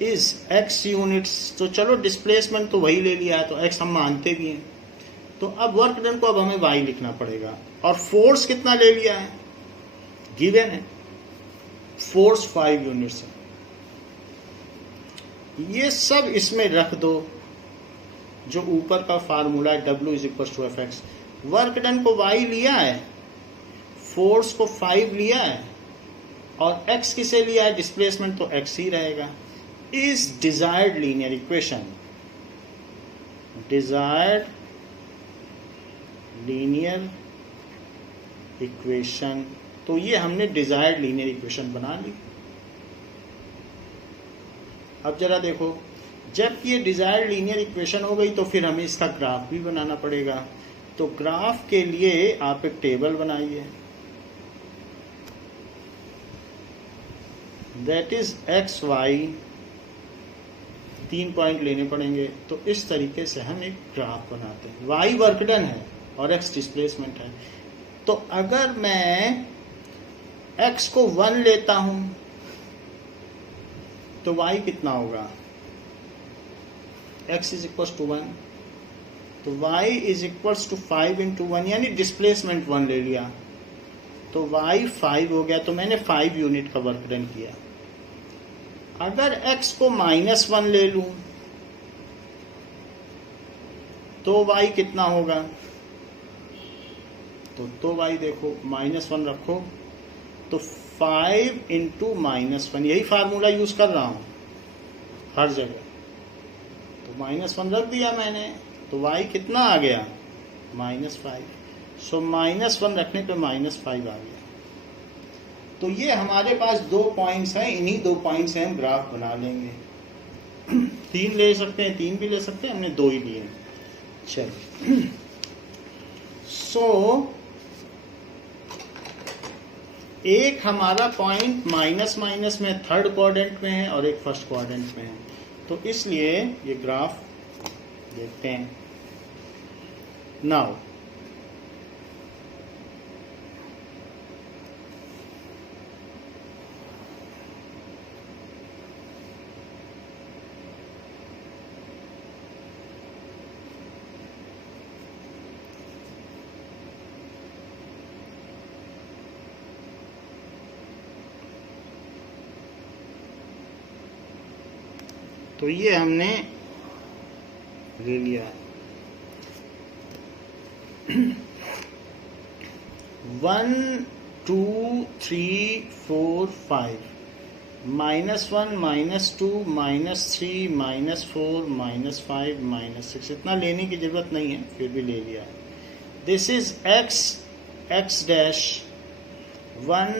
is x units. तो चलो डिस्प्लेसमेंट तो वही ले लिया है तो x हम मानते भी हैं. तो अब वर्क डन को अब हमें y लिखना पड़ेगा. और फोर्स कितना ले लिया है? गिवन है. फोर्स 5 यूनिट्स है. ये सब इसमें रख दो जो ऊपर का फार्मूला है W is equal to Fx. Work done को y लिया है, फोर्स को 5 लिया है और x किसे लिया है? डिस्प्लेसमेंट. तो x ही रहेगा. Is desired linear equation. Desired linear equation. तो ये हमने डिजायर्ड लीनियर इक्वेशन बना ली. अब जरा देखो, जब ये डिजायर्ड लीनियर इक्वेशन हो गई तो फिर हमें इसका ग्राफ भी बनाना पड़ेगा. तो ग्राफ के लिए आप एक टेबल बनाइए. That is x y. 3 point लेने पड़ेंगे. तो इस तरीके से हम एक ग्राफ बनाते हैं. y वर्क डन है और x डिस्प्लेसमेंट है. तो अगर मैं x को 1 लेता हूं तो y कितना होगा? x is equal to 1. तो y is equal to 5 into 1, यानी डिस्प्लेसमेंट 1 ले लिया तो y 5 हो गया. तो मैंने 5 यूनिट का वर्क डन किया. अगर x को -1 ले लूं तो y कितना होगा? तो y देखो -1 रखो, तो 5 इंटू -1, यही फार्मूला यूज कर रहा हूं हर जगह। तो -1 रख दिया मैंने, तो y कितना आ गया? -5। सो -1 रखने पे -5 आ गया। तो ये हमारे पास 2 पॉइंट्स हैं, इन्हीं 2 पॉइंट्स से हम ग्राफ बना लेंगे। 3 ले सकते हैं, 3 भी ले सकते हैं, हमने 2 ही लिए। चलो, सो एक हमारा पॉइंट माइनस माइनस में थर्ड क्वाड्रेंट में है और एक फर्स्ट क्वाड्रेंट में है, तो इसलिए ये ग्राफ देखते हैं। नाउ तो ये हमने ले लिया है। 1 2 3 4 5 -1 -2 -3 -4 -5 -6, इतना लेने की जरूरत नहीं है, फिर भी ले लिया है। दिस इज x डैश 1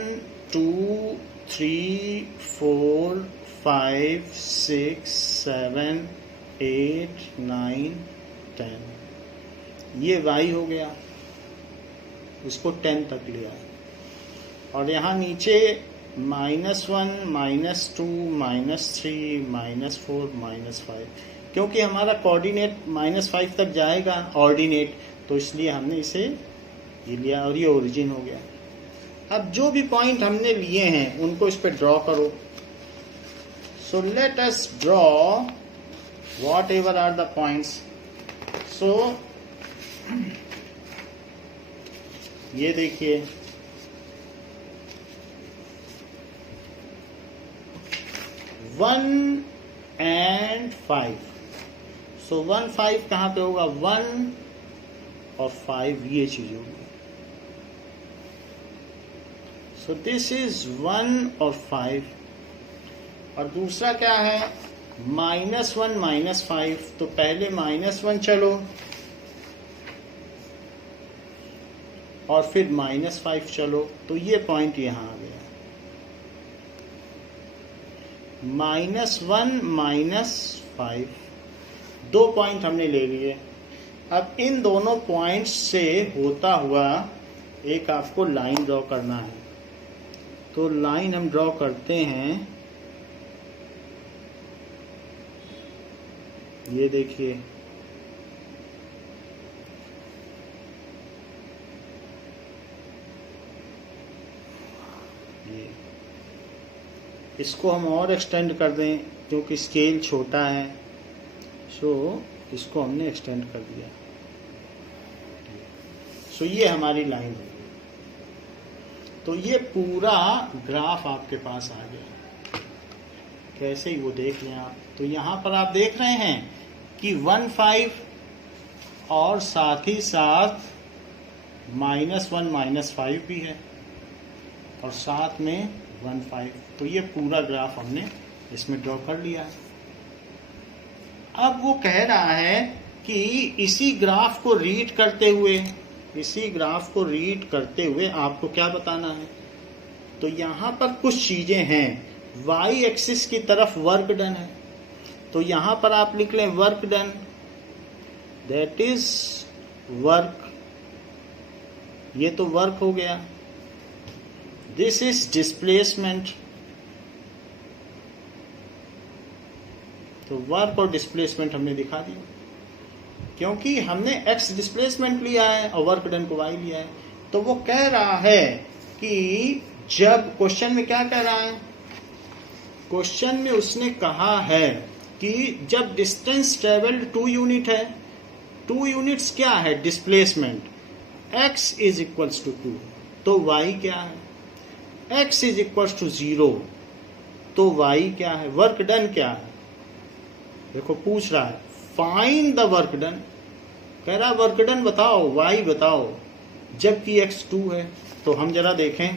2 3 4 5 6 7 8 9 10, ये y हो गया, इसको 10 तक लिया है। और यहाँ नीचे -1 -2 -3 -4 -5, क्योंकि हमारा कोऑर्डिनेट -5 तक जाएगा ऑर्डिनेट, तो इसलिए हमने इसे ये लिया और ये ओरिजिन हो गया। अब जो भी पॉइंट हमने लिए हैं उनको इस पर ड्रॉ करो। So let us draw whatever are the points. So ये देखिए, 1 and 5। So 1 5 कहाँ पे होगा? 1 और 5 ये चीज होगी। So this is 1 और 5। और दूसरा क्या है? -1 -5, तो पहले -1 चलो और फिर -5 चलो, तो ये पॉइंट यहां आ गया। -1 -5, 2 पॉइंट हमने ले लिए। अब इन दोनों पॉइंट्स से होता हुआ एक आपको लाइन ड्रॉ करना है, तो लाइन हम ड्रॉ करते हैं। ये देखिए, ये इसको हम और एक्सटेंड कर दें क्योंकि स्केल छोटा है, सो इसको हमने एक्सटेंड कर दिया। सो ये हमारी लाइन हो गई। तो ये पूरा ग्राफ आपके पास आ गया। कैसे ही वो देख लें आप। तो यहाँ पर आप देख रहे हैं कि 1 5 और साथ ही साथ -1 -5 भी है और साथ में 1 5। तो ये पूरा ग्राफ हमने इसमें ड्रॉ कर लिया है। अब वो कह रहा है कि इसी ग्राफ को रीड करते हुए आपको क्या बताना है। तो यहाँ पर कुछ चीजें हैं। y एक्सिस की तरफ वर्क डन है, तो यहां पर आप लिख लें work done, that is work, ये तो वर्क हो गया। दिस इज डिस्प्लेसमेंट, तो वर्क और डिस्प्लेसमेंट हमने दिखा दिया क्योंकि हमने x डिस्प्लेसमेंट लिया है और वर्क डन को y लिया है। तो वो कह रहा है कि जब क्वेश्चन में क्या कह रहा है, क्वेश्चन में उसने कहा है कि जब डिस्टेंस ट्रेवल्ड 2 यूनिट है, 2 यूनिट्स क्या है? Displacement. x is equals to 2, तो y क्या है? x इज इक्वल्स टू 0, तो y क्या है? वर्क डन क्या है? देखो पूछ रहा है फाइंड द वर्क डन, कह रहा वर्क डन बताओ, वाई बताओ, जबकि x 2 है। तो हम जरा देखें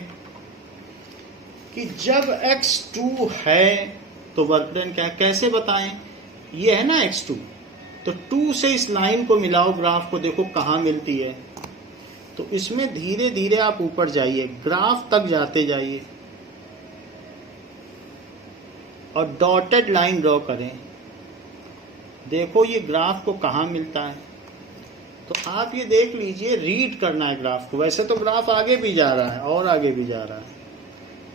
कि जब x 2 है तो वर्क डन क्या है, कैसे बताएं। ये है ना x 2, तो 2 से इस लाइन को मिलाओ, ग्राफ को देखो कहाँ मिलती है। तो इसमें धीरे धीरे आप ऊपर जाइए, ग्राफ तक जाते जाइए और डॉटेड लाइन ड्रॉ करें। देखो ये ग्राफ को कहाँ मिलता है। तो आप ये देख लीजिए, रीड करना है ग्राफ को। वैसे तो ग्राफ आगे भी जा रहा है और आगे भी जा रहा है,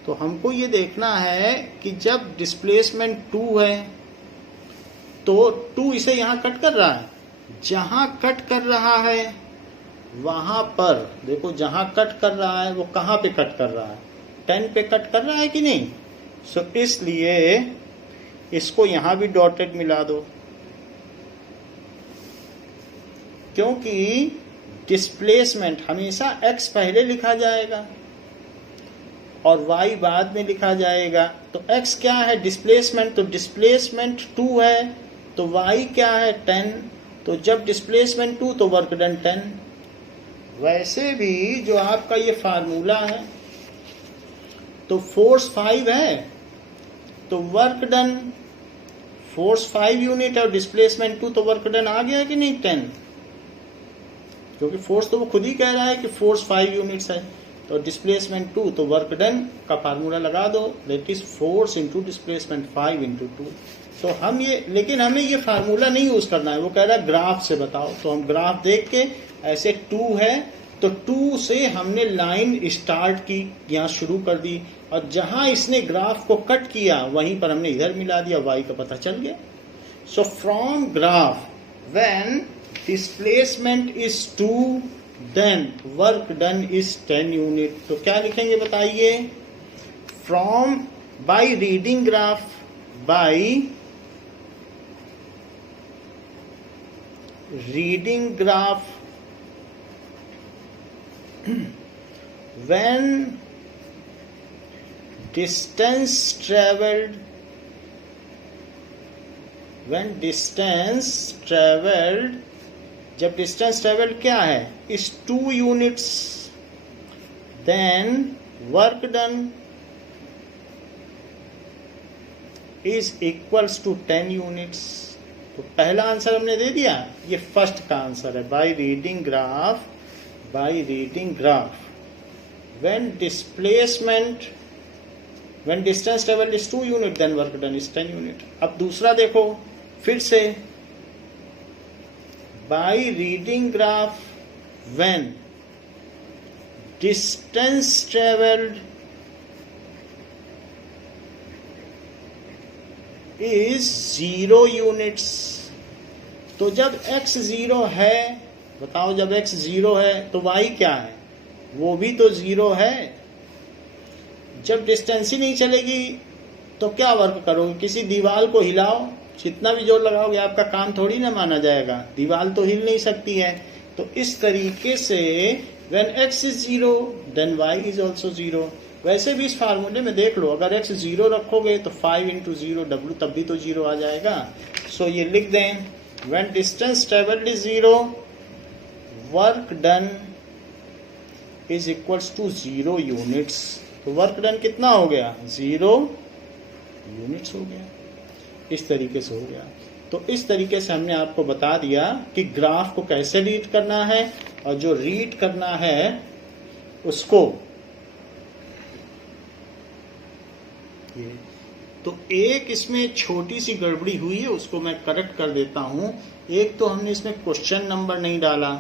तो हमको ये देखना है कि जब डिस्प्लेसमेंट 2 है तो 2 इसे यहाँ कट कर रहा है, जहाँ कट कर रहा है वहाँ पर देखो, जहाँ कट कर रहा है वो कहाँ पे कट कर रहा है, 10 पे कट कर रहा है कि नहीं। सो इसलिए इसको यहाँ भी डॉटेड मिला दो, क्योंकि डिस्प्लेसमेंट हमेशा x पहले लिखा जाएगा और y बाद में लिखा जाएगा। तो x क्या है, डिस्प्लेसमेंट, तो डिस्प्लेसमेंट 2 है, तो y क्या है, 10। तो जब डिस्प्लेसमेंट 2 तो वर्क डन 10। वैसे भी जो आपका ये फार्मूला है, तो फोर्स 5 है तो वर्क डन, फोर्स 5 यूनिट और डिस्प्लेसमेंट 2, तो वर्क डन आ गया कि नहीं 10, क्योंकि फोर्स तो वो खुद ही कह रहा है कि फोर्स 5 यूनिट्स है। तो डिस्प्लेसमेंट 2, तो वर्क डन का फार्मूला लगा दो, that is force into displacement 5 into 2। तो हम ये, लेकिन हमें ये फार्मूला नहीं यूज करना है, वो कह रहा है ग्राफ से बताओ। तो हम ग्राफ देख के, ऐसे 2 है तो 2 से हमने लाइन स्टार्ट की, यहाँ शुरू कर दी, और जहां इसने ग्राफ को कट किया वहीं पर हमने इधर मिला दिया, y का पता चल गया। So from graph when displacement is 2 then work done is 10 unit. तो क्या लिखेंगे बताइए, from, by reading graph, by reading graph when distance traveled, जब डिस्टेंस ट्रेवल्ड क्या है, इस 2 units, then work done is equals to 10 units. तो पहला आंसर हमने दे दिया, ये फर्स्ट का आंसर है, bye reading graph, by reading graph when distance traveled is 2 unit then work done is 10 unit। अब दूसरा देखो फिर से, by reading graph when distance traveled is 0 units। तो जब x 0 है, बताओ जब x 0 है तो y क्या है, वो भी तो 0 है। जब डिस्टेंस ही नहीं चलेगी तो क्या वर्क करोगे, किसी दीवार को हिलाओ, जितना भी जोर लगाओगे आपका काम थोड़ी ना माना जाएगा, दीवार तो हिल नहीं सकती है। तो इस तरीके से when x is 0 then y is also 0। वैसे भी इस फार्मूले में देख लो, अगर x 0 रखोगे तो 5 into 0 w तब भी तो 0 आ जाएगा। सो ये लिख दें, when distance traveled is 0 work done is equals to 0 units. तो वर्क डन कितना हो गया, 0 यूनिट्स हो गया। इस तरीके से हो गया। तो इस तरीके से हमने आपको बता दिया कि ग्राफ को कैसे रीड करना है, और जो रीड करना है उसको ये, तो एक इसमें छोटी सी गड़बड़ी हुई है, उसको मैं करेक्ट कर देता हूं। एक तो हमने इसमें क्वेश्चन नंबर नहीं डाला,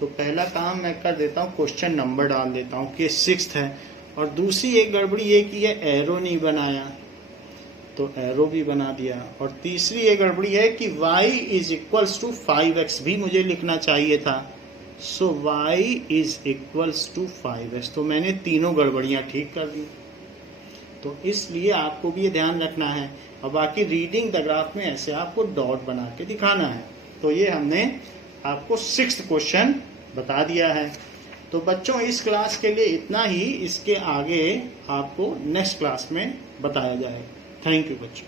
तो पहला काम मैं कर देता हूँ, क्वेश्चन नंबर डाल देता हूँ कि 6th है। और दूसरी एक गड़बड़ी ये की है, एरो नहीं बनाया, तो एरो भी बना दिया। और तीसरी एक गड़बड़ी है कि y is equals to 5x भी मुझे लिखना चाहिए था। So y is equals to 5x, तो मैंने तीनों गड़बड़ियाँ ठीक कर दी। तो इसलिए आपको भी ये ध्यान रखना है। और बाकी रीडिंग द ग्राफ में ऐसे आपको डॉट बना के दिखाना है। तो ये हमने आपको 6th क्वेश्चन बता दिया है। तो बच्चों इस क्लास के लिए इतना ही, इसके आगे आपको नेक्स्ट क्लास में बताया जाएगा। थैंक यू बच्चों।